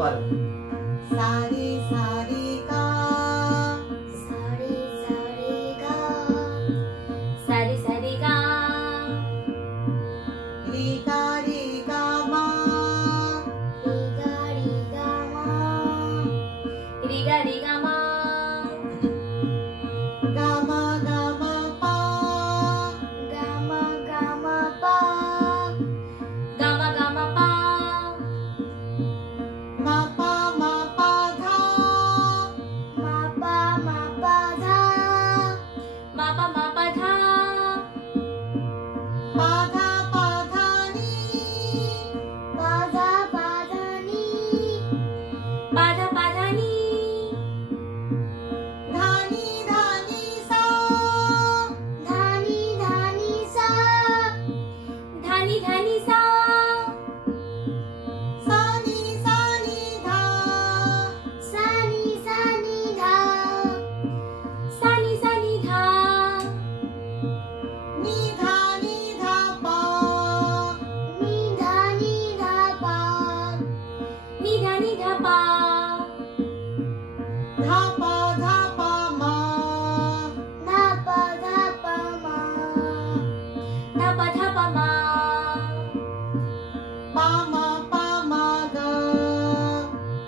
पर सारी सारी गा सारी सारी गा सारी सारी गा री गा मा री गा मा री गा मा गा मा पा गा मा पा गा मा पा मा पा धा मा पा धा मा पा धा पा धा नी पा धा नी पा धा नी धानी धानी सा धानी धानी सा धानी धानी सा सानी सानी धा सानी सानी धा सानी सानी धा नी धा पा नी धा पा नी धा पा धा पा मा धा पा मा धा पा मा पा मा गा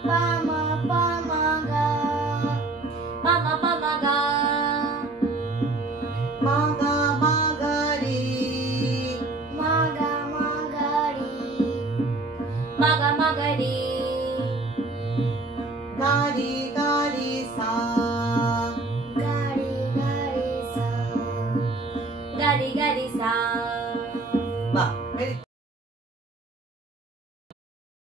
पा मा गा पा मा गा मा गा री मा गा री मा गा री गारी सा गाड़ी गाड़ी सा गाड़ी गाड़ी